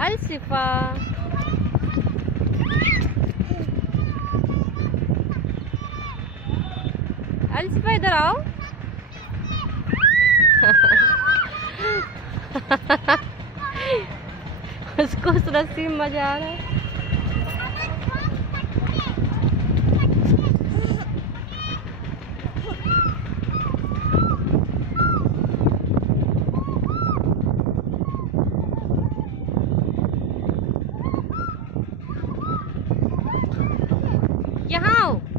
अलशिफा, अलशिफा इधर आओ। उसको उस रस्सी में मजा आ रहा है। यहाँ आओ।